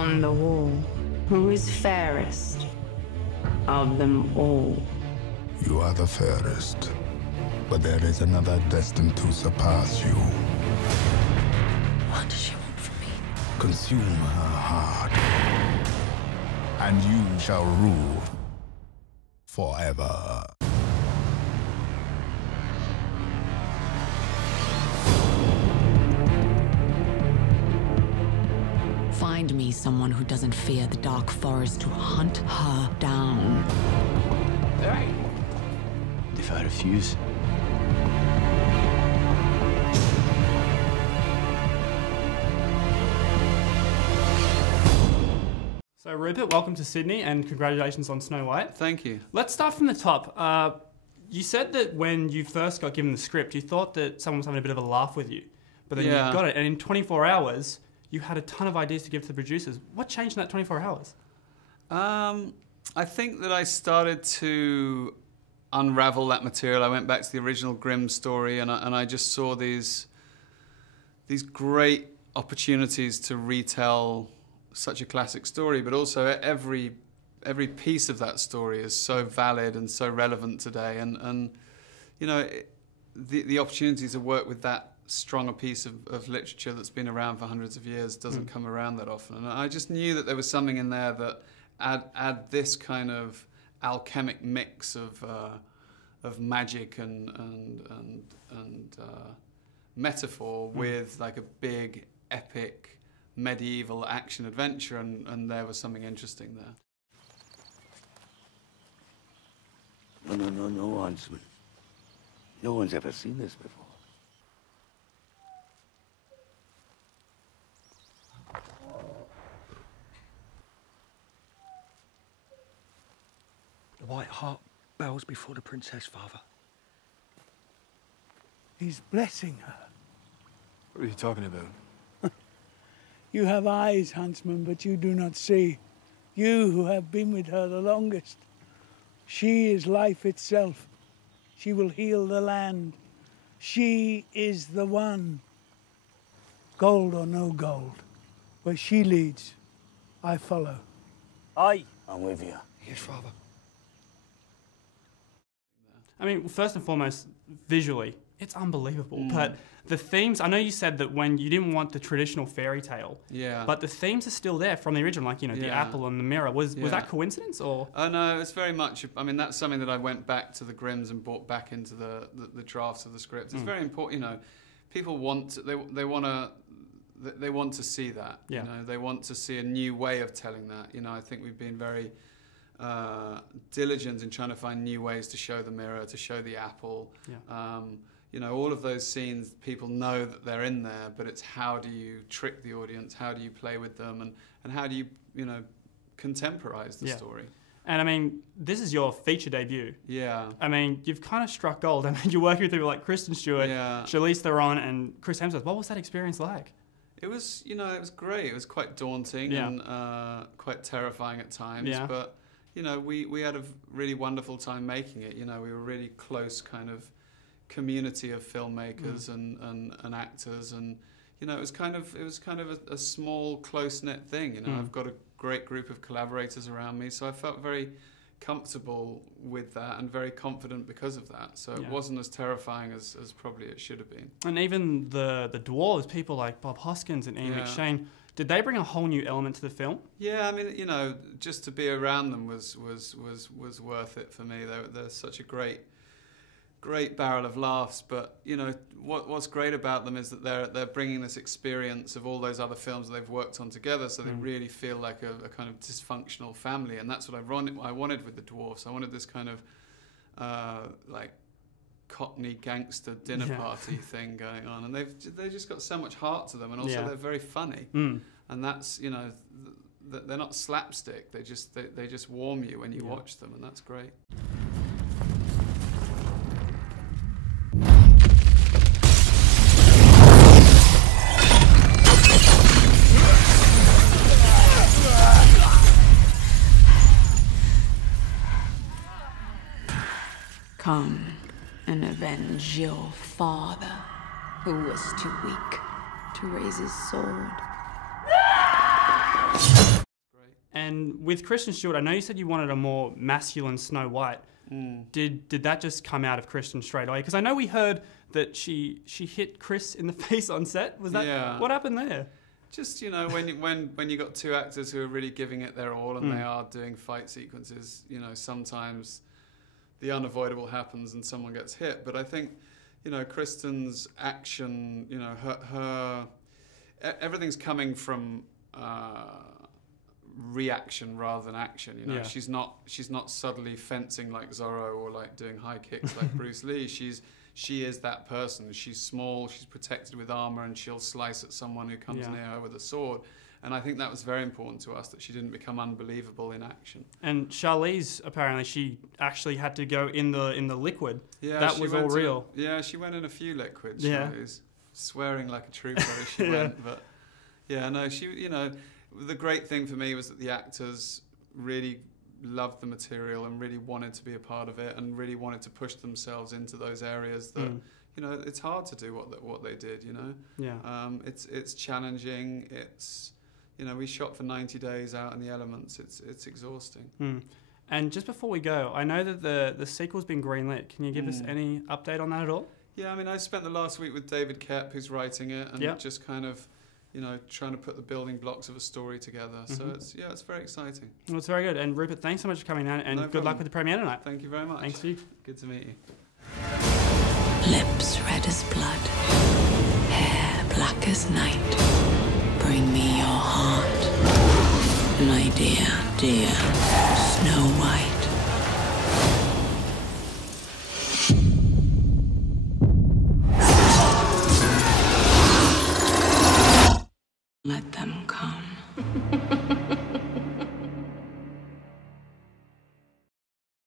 on the wall, who is fairest of them all? You are the fairest, but there is another destined to surpass you. What does she want from me? Consume her heart, and you shall rule forever. Find me someone who doesn't fear the dark forest to hunt her down. Hey! If I refuse? So Rupert, welcome to Sydney and congratulations on Snow White. Thank you. Let's start from the top. You said that when you first got given the script, you thought that someone was having a bit of a laugh with you. But then you got it, and in 24 hours, you had a ton of ideas to give to the producers. What changed in that 24 hours? I think that I started to unravel that material. I went back to the original Grimm story, and I just saw these great opportunities to retell such a classic story, but also every piece of that story is so valid and so relevant today. And you know, the opportunity to work with that strong a piece of literature that's been around for hundreds of years doesn't come around that often. And I just knew that there was something in there that add this kind of alchemic mix of magic and metaphor with like a big epic medieval action adventure, and there was something interesting there. No, Huntsman. No one's ever seen this before. The White Hart bows before the princess, father. He's blessing her. What are you talking about? You have eyes, Huntsman, but you do not see. You who have been with her the longest. She is life itself. She will heal the land. She is the one. Gold or no gold, where she leads, I follow. Aye, I'm with you. Yes, father. I mean, first and foremost, visually, it's unbelievable. But the themes, I know you said that when you didn't want the traditional fairy tale, but the themes are still there from the original, like, you know, the apple and the mirror. Was that coincidence, or? Oh, no, it's very much, I mean, that's something that I went back to the Grimms and brought back into the drafts of the script. It's very important, you know, people want, they want to see that, you know, they want to see a new way of telling that. You know, I think we've been very diligent in trying to find new ways to show the mirror, to show the apple. You know, all of those scenes, people know that they're in there, but it's how do you trick the audience, how do you play with them, and how do you, you know, contemporize the story. And I mean, this is your feature debut. Yeah. I mean, you've kind of struck gold. I mean, you're working with people like Kristen Stewart, Charlize Theron, and Chris Hemsworth. What was that experience like? It was, you know, it was great. It was quite daunting and quite terrifying at times, but, you know, we had a really wonderful time making it. You know, we were really close kind of community of filmmakers and actors, and you know, it was kind of a small close-knit thing. You know, I've got a great group of collaborators around me, so I felt very comfortable with that and very confident because of that. So it wasn't as terrifying as probably it should have been. And even the dwarves, people like Bob Hoskins and Ian McShane, did they bring a whole new element to the film? Yeah, I mean, you know, just to be around them was worth it for me. They're such a great barrel of laughs, but you know what's great about them is that they're bringing this experience of all those other films that they've worked on together, so they really feel like a kind of dysfunctional family, and that's what I wanted with the dwarfs. I wanted this kind of like Cockney gangster dinner party thing going on, and they've just got so much heart to them, and also they're very funny, and that's, you know, they're not slapstick. They just warm you when you watch them, and that's great. Come and avenge your father, who was too weak to raise his sword. And with Kristen Stewart, I know you said you wanted a more masculine Snow White. Did that just come out of Kristen straight away? Because I know we heard that she hit Chris in the face on set. Was that what happened there? Just, you know, when you got two actors who are really giving it their all and they are doing fight sequences, you know, sometimes the unavoidable happens and someone gets hit. But I think, you know, Kristen's action, you know, her everything's coming from reaction rather than action. You know, she's not subtly fencing like Zorro or like doing high kicks like Bruce Lee. She is that person. She's small, she's protected with armor, and she'll slice at someone who comes near her with a sword. And I think that was very important to us, that she didn't become unbelievable in action. And Charlize, apparently, she actually had to go in the liquid. Yeah, that was all real. She went in a few liquids. Yeah. She was swearing like a trooper as she went. But yeah, no, she, you know, the great thing for me was that the actors really loved the material and really wanted to be a part of it and really wanted to push themselves into those areas that, you know, it's hard to do what they did, you know. Yeah. It's challenging. It's, you know, we shot for 90 days out in the elements. It's exhausting. And just before we go, I know that the sequel's been greenlit. Can you give us any update on that at all? Yeah, I mean, I spent the last week with David Koepp, who's writing it, and just kind of, you know, trying to put the building blocks of a story together. So it's very exciting. Well, it's very good. And Rupert, thanks so much for coming down, and good luck with the premiere tonight. Thank you very much. Thanks, you. Good to meet you. Lips red as blood, hair black as night. Bring me your heart, my dear, dear Snow White. Let them come.